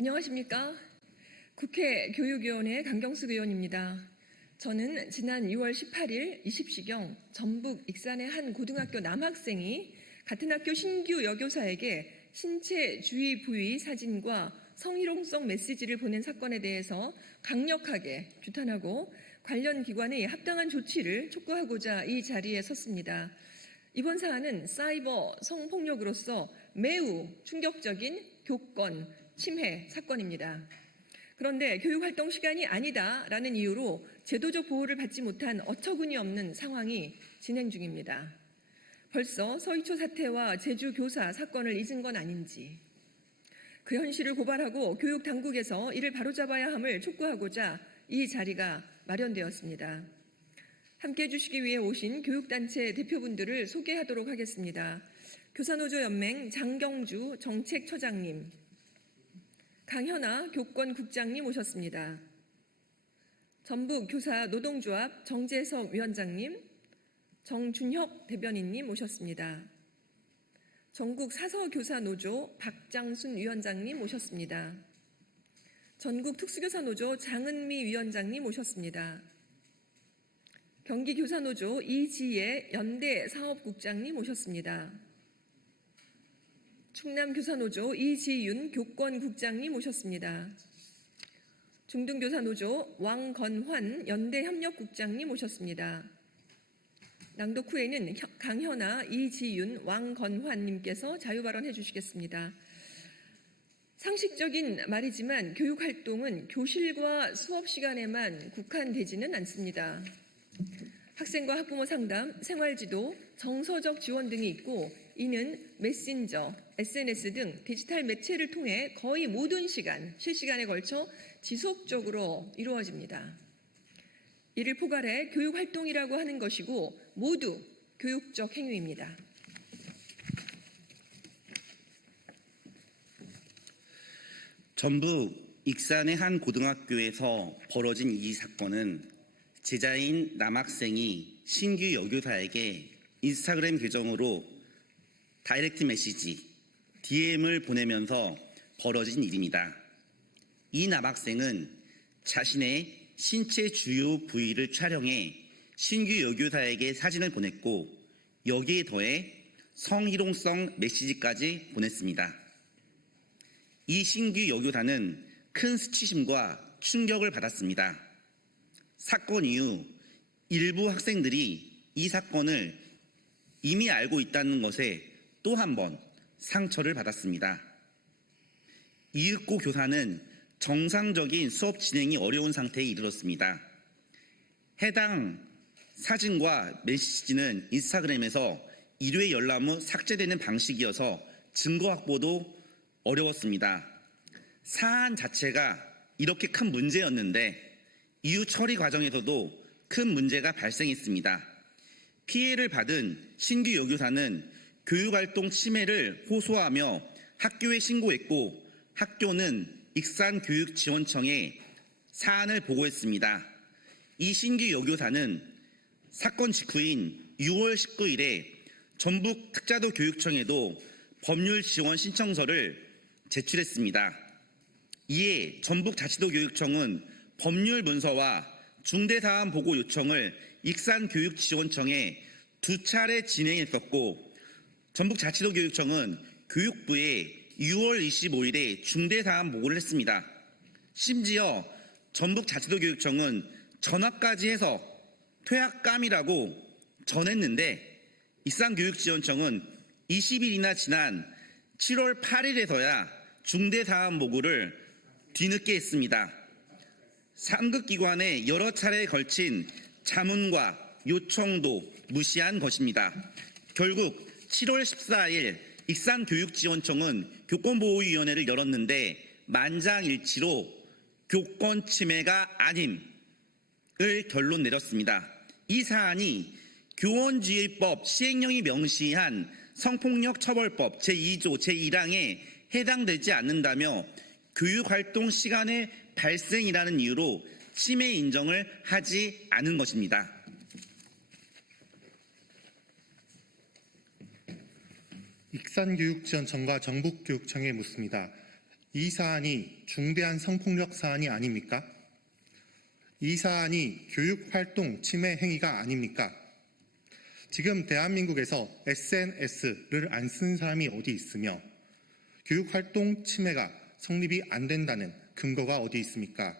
안녕하십니까? 국회 교육위원회 강경숙 의원입니다. 저는 지난 6월 18일 20시경 전북 익산의 한 고등학교 남학생이 같은 학교 신규 여교사에게 신체 주위 부위 사진과 성희롱성 메시지를 보낸 사건에 대해서 강력하게 규탄하고 관련 기관의 합당한 조치를 촉구하고자 이 자리에 섰습니다. 이번 사안은 사이버 성폭력으로서 매우 충격적인 교권 침해 사건입니다. 그런데 교육활동 시간이 아니다라는 이유로 제도적 보호를 받지 못한 어처구니 없는 상황이 진행 중입니다. 벌써 서희초 사태와 제주 교사 사건을 잊은 건 아닌지, 그 현실을 고발하고 교육당국에서 이를 바로잡아야 함을 촉구하고자 이 자리가 마련되었습니다. 함께해 주시기 위해 오신 교육단체 대표분들을 소개하도록 하겠습니다. 교사노조연맹 장경주 정책처장님, 강현아 교권국장님 오셨습니다. 전북교사노동조합 정재석 위원장님, 정준혁 대변인님 오셨습니다. 전국사서교사노조 박장순 위원장님 오셨습니다. 전국특수교사노조 장은미 위원장님 오셨습니다. 경기교사노조 이지혜 연대사업국장님 오셨습니다. 충남교사노조 이지윤 교권국장님 오셨습니다. 중등교사노조 왕건환 연대협력국장님 오셨습니다. 낭독 후에는 강현아, 이지윤, 왕건환님께서 자유발언해 주시겠습니다. 상식적인 말이지만 교육활동은 교실과 수업 시간에만 국한되지는 않습니다. 학생과 학부모 상담, 생활지도, 정서적 지원 등이 있고 이는 메신저, SNS 등 디지털 매체를 통해 거의 모든 시간, 실시간에 걸쳐 지속적으로 이루어집니다. 이를 포괄해 교육활동이라고 하는 것이고 모두 교육적 행위입니다. 전북 익산의 한 고등학교에서 벌어진 이 사건은 제자인 남학생이 신규 여교사에게 인스타그램 계정으로 다이렉트 메시지, DM을 보내면서 벌어진 일입니다. 이 남학생은 자신의 신체 주요 부위를 촬영해 신규 여교사에게 사진을 보냈고 여기에 더해 성희롱성 메시지까지 보냈습니다. 이 신규 여교사는 큰 수치심과 충격을 받았습니다. 사건 이후 일부 학생들이 이 사건을 이미 알고 있다는 것에 또 한 번 상처를 받았습니다. 이윽고 교사는 정상적인 수업 진행이 어려운 상태에 이르렀습니다. 해당 사진과 메시지는 인스타그램에서 1회 열람 후 삭제되는 방식이어서 증거 확보도 어려웠습니다. 사안 자체가 이렇게 큰 문제였는데 이후 처리 과정에서도 큰 문제가 발생했습니다. 피해를 받은 신규 여교사는 교육활동 침해를 호소하며 학교에 신고했고 학교는 익산교육지원청에 사안을 보고했습니다. 이 신규 여교사는 사건 직후인 6월 19일에 전북특자도교육청에도 법률 지원 신청서를 제출했습니다. 이에 전북자치도교육청은 법률 문서와 중대사안 보고 요청을 익산교육지원청에 2차례 진행했었고 전북자치도교육청은 교육부에 6월 25일에 중대사안 보고를 했습니다. 심지어 전북자치도교육청은 전화까지 해서 퇴학감이라고 전했는데 익산교육지원청은 20일이나 지난 7월 8일에서야 중대사안 보고를 뒤늦게 했습니다. 상급기관에 여러 차례에 걸친 자문과 요청도 무시한 것입니다. 결국 7월 14일 익산교육지원청은 교권보호위원회를 열었는데 만장일치로 교권 침해가 아님을 결론 내렸습니다. 이 사안이 교원지휘법 시행령이 명시한 성폭력처벌법 제2조 제1항에 해당되지 않는다며 교육활동 시간의 발생이라는 이유로 침해 인정을 하지 않은 것입니다. 익산교육지원청과 전북교육청에 묻습니다. 이 사안이 중대한 성폭력 사안이 아닙니까? 이 사안이 교육활동 침해 행위가 아닙니까? 지금 대한민국에서 SNS를 안 쓰는 사람이 어디 있으며 교육활동 침해가 성립이 안 된다는 근거가 어디 있습니까?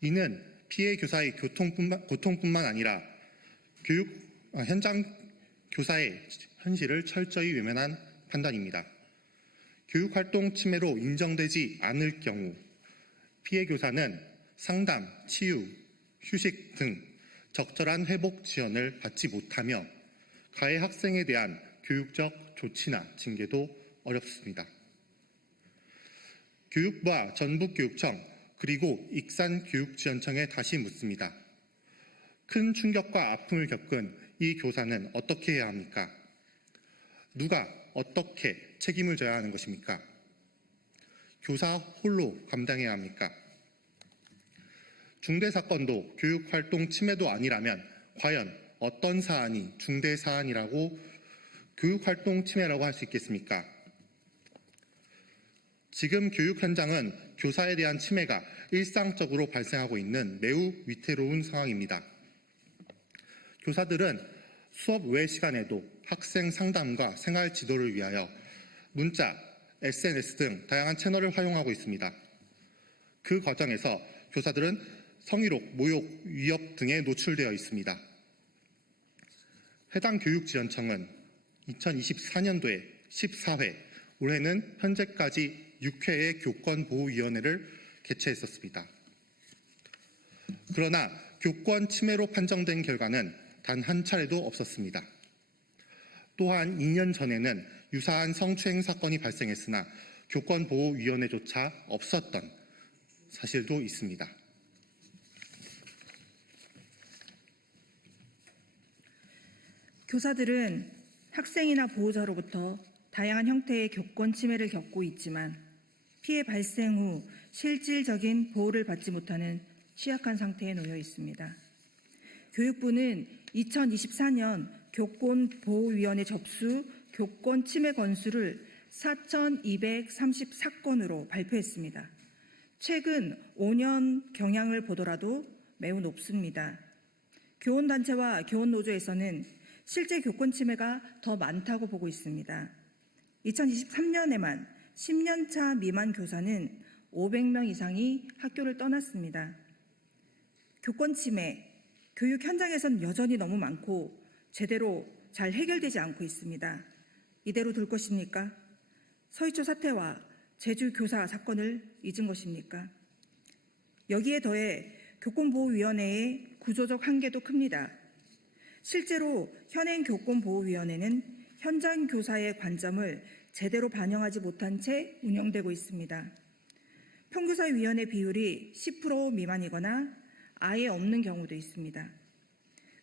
이는 피해 교사의 고통뿐만 아니라 현장 교사의 현실을 철저히 외면한 판단입니다. 교육활동 침해로 인정되지 않을 경우 피해 교사는 상담, 치유, 휴식 등 적절한 회복 지원을 받지 못하며 가해 학생에 대한 교육적 조치나 징계도 어렵습니다. 교육부와 전북교육청 그리고 익산교육지원청에 다시 묻습니다. 큰 충격과 아픔을 겪은 이 교사는 어떻게 해야 합니까? 누가 어떻게 책임을 져야 하는 것입니까? 교사 홀로 감당해야 합니까? 중대사건도 교육활동 침해도 아니라면 과연 어떤 사안이 중대사안이라고 교육활동 침해라고 할 수 있겠습니까? 지금 교육 현장은 교사에 대한 침해가 일상적으로 발생하고 있는 매우 위태로운 상황입니다. 교사들은 수업 외 시간에도 학생 상담과 생활 지도를 위하여 문자, SNS 등 다양한 채널을 활용하고 있습니다. 그 과정에서 교사들은 성희롱, 모욕, 위협 등에 노출되어 있습니다. 해당 교육지원청은 2024년도에 14회, 올해는 현재까지 6회의 교권보호위원회를 개최했었습니다. 그러나 교권 침해로 판정된 결과는 단 한 차례도 없었습니다. 또한 2년 전에는 유사한 성추행 사건이 발생했으나 교권보호위원회조차 없었던 사실도 있습니다. 교사들은 학생이나 보호자로부터 다양한 형태의 교권 침해를 겪고 있지만 피해 발생 후 실질적인 보호를 받지 못하는 취약한 상태에 놓여 있습니다. 교육부는 2024년 교권보호위원회 접수 교권 침해 건수를 4,234건으로 발표했습니다. 최근 5년 경향을 보더라도 매우 높습니다. 교원단체와 교원노조에서는 실제 교권 침해가 더 많다고 보고 있습니다. 2023년에만 10년차 미만 교사는 500명 이상이 학교를 떠났습니다. 교권 침해, 교육 현장에선 여전히 너무 많고 제대로 잘 해결되지 않고 있습니다. 이대로 둘 것입니까? 서희초 사태와 제주 교사 사건을 잊은 것입니까? 여기에 더해 교권보호위원회의 구조적 한계도 큽니다. 실제로 현행 교권보호위원회는 현장 교사의 관점을 제대로 반영하지 못한 채 운영되고 있습니다. 평교사위원회 비율이 10% 미만이거나 아예 없는 경우도 있습니다.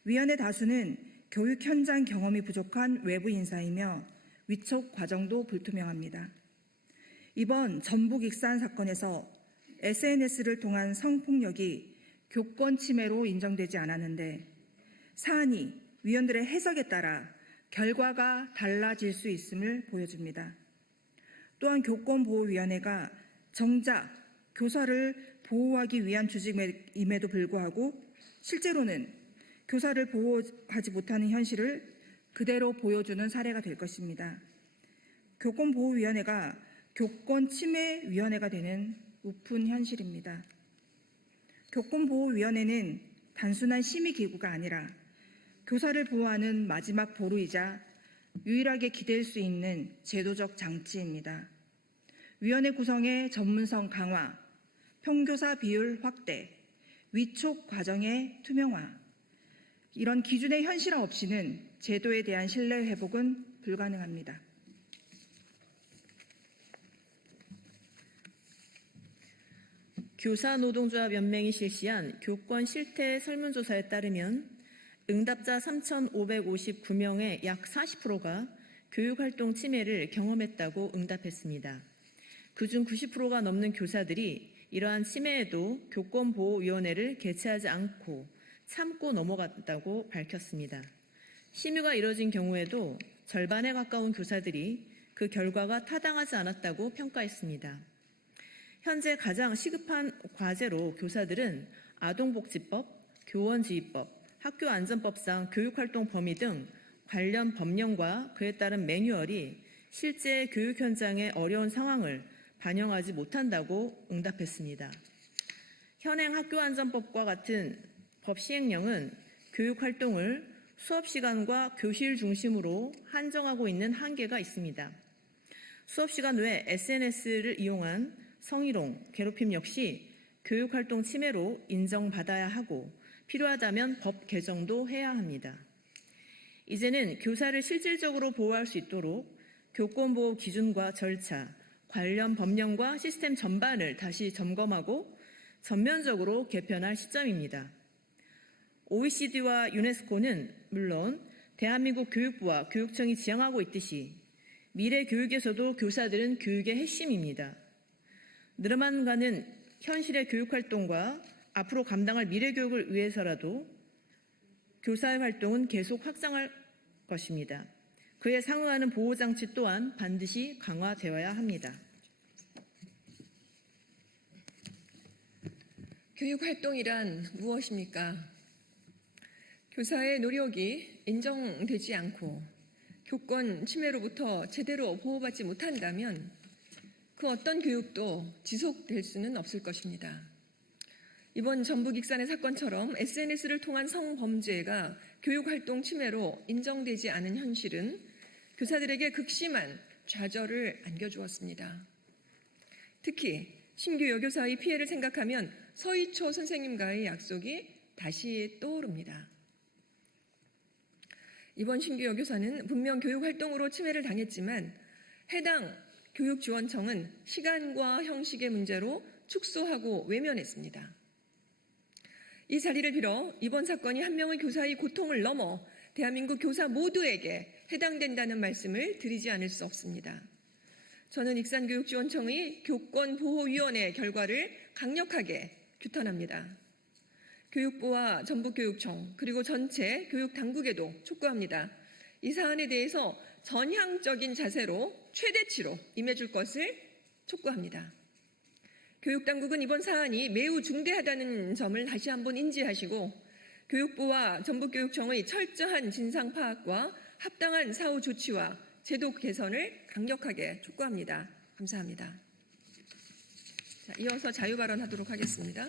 위원회 다수는 교육 현장 경험이 부족한 외부 인사이며 위촉 과정도 불투명합니다. 이번 전북 익산 사건에서 SNS를 통한 성폭력이 교권 침해로 인정되지 않았는데 사안이 위원들의 해석에 따라 결과가 달라질 수 있음을 보여줍니다. 또한 교권보호위원회가 정작 교사를 보호하기 위한 조직임에도 불구하고 실제로는 교사를 보호하지 못하는 현실을 그대로 보여주는 사례가 될 것입니다. 교권보호위원회가 교권침해위원회가 되는 우픈 현실입니다. 교권보호위원회는 단순한 심의기구가 아니라 교사를 보호하는 마지막 보루이자 유일하게 기댈 수 있는 제도적 장치입니다. 위원회 구성의 전문성 강화, 평교사 비율 확대, 위촉 과정의 투명화, 이런 기준의 현실화 없이는 제도에 대한 신뢰 회복은 불가능합니다. 교사노동조합 연맹이 실시한 교권 실태 설문조사에 따르면 응답자 3,559명의 약 40%가 교육활동 침해를 경험했다고 응답했습니다. 그중 90%가 넘는 교사들이 이러한 침해에도 교권보호위원회를 개최하지 않고 참고 넘어갔다고 밝혔습니다. 심의가 이뤄진 경우에도 절반에 가까운 교사들이 그 결과가 타당하지 않았다고 평가했습니다. 현재 가장 시급한 과제로 교사들은 아동복지법, 교원지휘법, 학교안전법상 교육활동 범위 등 관련 법령과 그에 따른 매뉴얼이 실제 교육 현장의 어려운 상황을 반영하지 못한다고 응답했습니다. 현행 학교안전법과 같은 법 시행령은 교육활동을 수업시간과 교실 중심으로 한정하고 있는 한계가 있습니다. 수업시간 외 SNS를 이용한 성희롱, 괴롭힘 역시 교육활동 침해로 인정받아야 하고 필요하다면 법 개정도 해야 합니다. 이제는 교사를 실질적으로 보호할 수 있도록 교권보호 기준과 절차, 관련 법령과 시스템 전반을 다시 점검하고 전면적으로 개편할 시점입니다. OECD와 유네스코는 물론 대한민국 교육부와 교육청이 지향하고 있듯이 미래 교육에서도 교사들은 교육의 핵심입니다. 늘어만 현실의 교육활동과 앞으로 감당할 미래 교육을 위해서라도 교사의 활동은 계속 확장할 것입니다. 그에 상응하는 보호장치 또한 반드시 강화되어야 합니다. 교육활동이란 무엇입니까? 교사의 노력이 인정되지 않고 교권 침해로부터 제대로 보호받지 못한다면 그 어떤 교육도 지속될 수는 없을 것입니다. 이번 전북 익산의 사건처럼 SNS를 통한 성범죄가 교육활동 침해로 인정되지 않은 현실은 교사들에게 극심한 좌절을 안겨주었습니다. 특히 신규 여교사의 피해를 생각하면 서희초 선생님과의 약속이 다시 떠오릅니다. 이번 신규 여교사는 분명 교육활동으로 침해를 당했지만 해당 교육지원청은 시간과 형식의 문제로 축소하고 외면했습니다. 이 자리를 빌어 이번 사건이 한 명의 교사의 고통을 넘어 대한민국 교사 모두에게 해당된다는 말씀을 드리지 않을 수 없습니다. 저는 익산교육지원청의 교권보호위원회 결과를 강력하게 규탄합니다. 교육부와 전북교육청 그리고 전체 교육당국에도 촉구합니다. 이 사안에 대해서 전향적인 자세로 최대치로 임해줄 것을 촉구합니다. 교육당국은 이번 사안이 매우 중대하다는 점을 다시 한번 인지하시고 교육부와 전북교육청의 철저한 진상 파악과 합당한 사후 조치와 제도 개선을 강력하게 촉구합니다. 감사합니다. 자, 이어서 자유발언하도록 하겠습니다.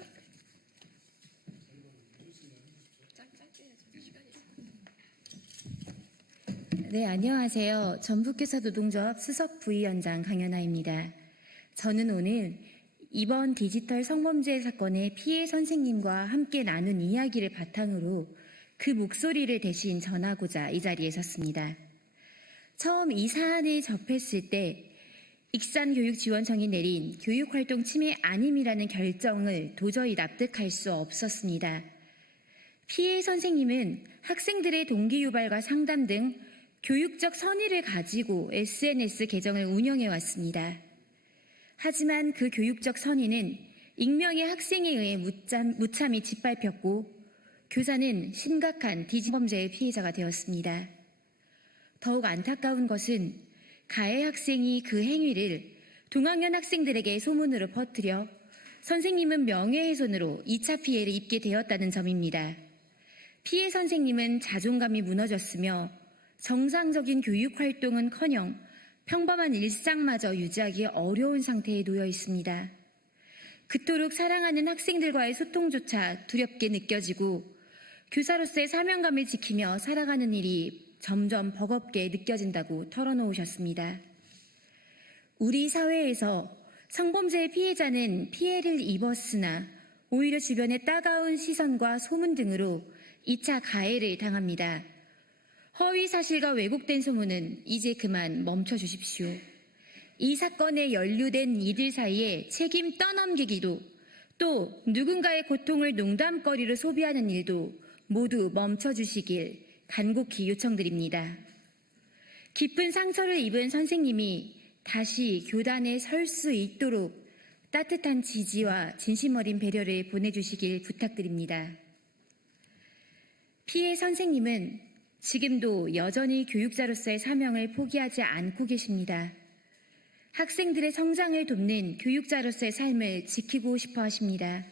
네, 안녕하세요. 전북교사노동조합 수석부위원장 강연아입니다. 저는 오늘 이번 디지털 성범죄 사건의 피해 선생님과 함께 나눈 이야기를 바탕으로 그 목소리를 대신 전하고자 이 자리에 섰습니다. 처음 이 사안을 접했을 때 익산교육지원청이 내린 교육활동 침해 아님이라는 결정을 도저히 납득할 수 없었습니다. 피해 선생님은 학생들의 동기 유발과 상담 등 교육적 선의를 가지고 SNS 계정을 운영해 왔습니다. 하지만 그 교육적 선의는 익명의 학생에 의해 무참히 짓밟혔고 교사는 심각한 디지털범죄의 피해자가 되었습니다. 더욱 안타까운 것은 가해 학생이 그 행위를 동학년 학생들에게 소문으로 퍼뜨려 선생님은 명예훼손으로 2차 피해를 입게 되었다는 점입니다. 피해 선생님은 자존감이 무너졌으며 정상적인 교육활동은커녕 평범한 일상마저 유지하기 어려운 상태에 놓여 있습니다. 그토록 사랑하는 학생들과의 소통조차 두렵게 느껴지고 교사로서의 사명감을 지키며 살아가는 일이 점점 버겁게 느껴진다고 털어놓으셨습니다. 우리 사회에서 성범죄의 피해자는 피해를 입었으나 오히려 주변의 따가운 시선과 소문 등으로 2차 가해를 당합니다. 허위 사실과 왜곡된 소문은 이제 그만 멈춰주십시오. 이 사건에 연루된 이들 사이에 책임 떠넘기기도 또 누군가의 고통을 농담거리로 소비하는 일도 모두 멈춰주시길 간곡히 요청드립니다. 깊은 상처를 입은 선생님이 다시 교단에 설 수 있도록 따뜻한 지지와 진심 어린 배려를 보내주시길 부탁드립니다. 피해 선생님은 지금도 여전히 교육자로서의 사명을 포기하지 않고 계십니다. 학생들의 성장을 돕는 교육자로서의 삶을 지키고 싶어 하십니다.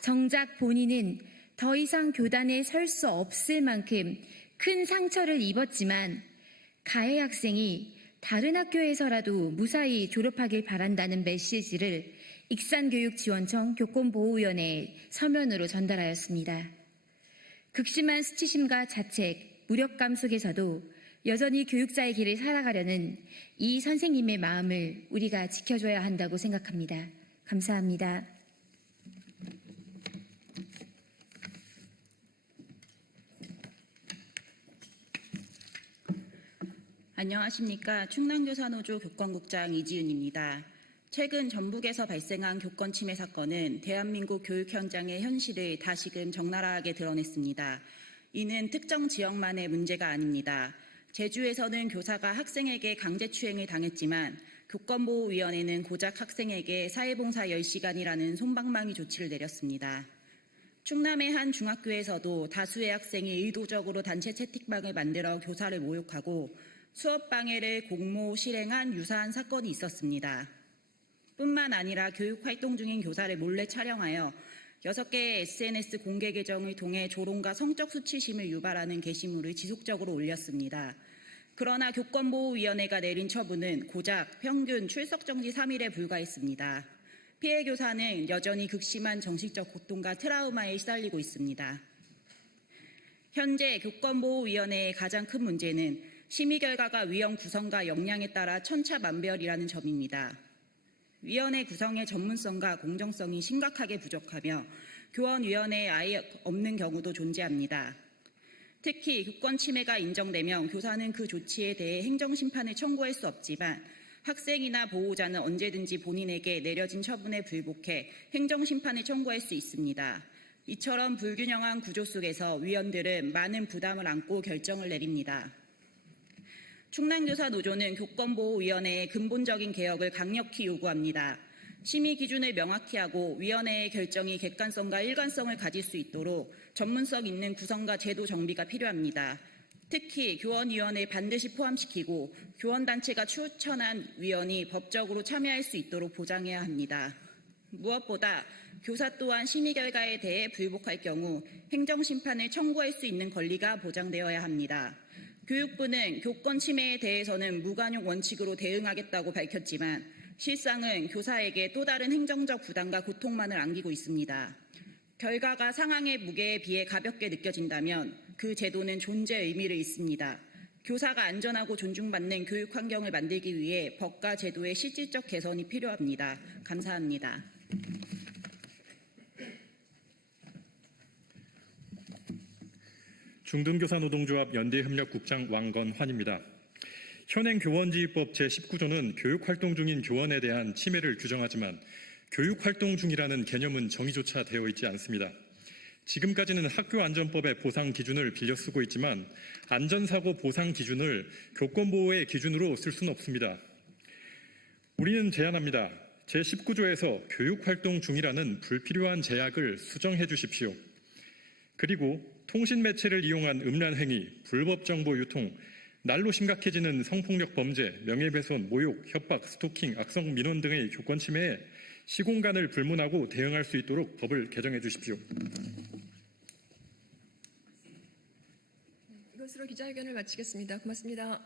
정작 본인은 더 이상 교단에 설 수 없을 만큼 큰 상처를 입었지만 가해 학생이 다른 학교에서라도 무사히 졸업하길 바란다는 메시지를 익산교육지원청 교권보호위원회에 서면으로 전달하였습니다. 극심한 수치심과 자책, 무력감 속에서도 여전히 교육자의 길을 살아가려는 이 선생님의 마음을 우리가 지켜줘야 한다고 생각합니다. 감사합니다. 안녕하십니까. 충남교사노조 교권국장 이지윤입니다. 최근 전북에서 발생한 교권 침해 사건은 대한민국 교육 현장의 현실을 다시금 적나라하게 드러냈습니다. 이는 특정 지역만의 문제가 아닙니다. 제주에서는 교사가 학생에게 강제추행을 당했지만 교권보호위원회는 고작 학생에게 사회봉사 10시간이라는 솜방망이 조치를 내렸습니다. 충남의 한 중학교에서도 다수의 학생이 의도적으로 단체 채팅방을 만들어 교사를 모욕하고 수업 방해를 공모 실행한 유사한 사건이 있었습니다. 뿐만 아니라 교육 활동 중인 교사를 몰래 촬영하여 6개의 SNS 공개 계정을 통해 조롱과 성적 수치심을 유발하는 게시물을 지속적으로 올렸습니다. 그러나 교권보호위원회가 내린 처분은 고작 평균 출석 정지 3일에 불과했습니다. 피해 교사는 여전히 극심한 정신적 고통과 트라우마에 시달리고 있습니다. 현재 교권보호위원회의 가장 큰 문제는 심의 결과가 위원 구성과 역량에 따라 천차만별이라는 점입니다. 위원회 구성의 전문성과 공정성이 심각하게 부족하며 교원위원회에 아예 없는 경우도 존재합니다. 특히 교권 침해가 인정되면 교사는 그 조치에 대해 행정심판을 청구할 수 없지만 학생이나 보호자는 언제든지 본인에게 내려진 처분에 불복해 행정심판을 청구할 수 있습니다. 이처럼 불균형한 구조 속에서 위원들은 많은 부담을 안고 결정을 내립니다. 충남교사노조는 교권보호위원회의 근본적인 개혁을 강력히 요구합니다. 심의 기준을 명확히 하고 위원회의 결정이 객관성과 일관성을 가질 수 있도록 전문성 있는 구성과 제도 정비가 필요합니다. 특히 교원위원회에 반드시 포함시키고 교원단체가 추천한 위원이 법적으로 참여할 수 있도록 보장해야 합니다. 무엇보다 교사 또한 심의 결과에 대해 불복할 경우 행정심판을 청구할 수 있는 권리가 보장되어야 합니다. 교육부는 교권 침해에 대해서는 무관용 원칙으로 대응하겠다고 밝혔지만 실상은 교사에게 또 다른 행정적 부담과 고통만을 안기고 있습니다. 결과가 상황의 무게에 비해 가볍게 느껴진다면 그 제도는 존재 의미를 잃습니다. 교사가 안전하고 존중받는 교육 환경을 만들기 위해 법과 제도의 실질적 개선이 필요합니다. 감사합니다. 중등교사노동조합 연대협력국장 왕건환입니다. 현행 교원지휘법 제19조는 교육활동 중인 교원에 대한 침해를 규정하지만 교육활동 중이라는 개념은 정의조차 되어 있지 않습니다. 지금까지는 학교안전법의 보상 기준을 빌려 쓰고 있지만 안전사고 보상 기준을 교권보호의 기준으로 쓸 수는 없습니다. 우리는 제안합니다. 제19조에서 교육활동 중이라는 불필요한 제약을 수정해 주십시오. 그리고 통신매체를 이용한 음란행위, 불법 정보 유통, 날로 심각해지는 성폭력 범죄, 명예훼손, 모욕, 협박, 스토킹, 악성 민원 등의 교권 침해에 시공간을 불문하고 대응할 수 있도록 법을 개정해 주십시오. 이것으로 기자회견을 마치겠습니다. 고맙습니다.